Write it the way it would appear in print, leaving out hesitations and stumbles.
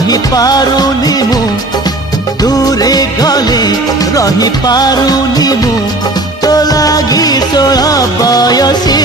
रही पारुनी मु दूरे गले रही पारुनी मु तो लागी 16 बयसी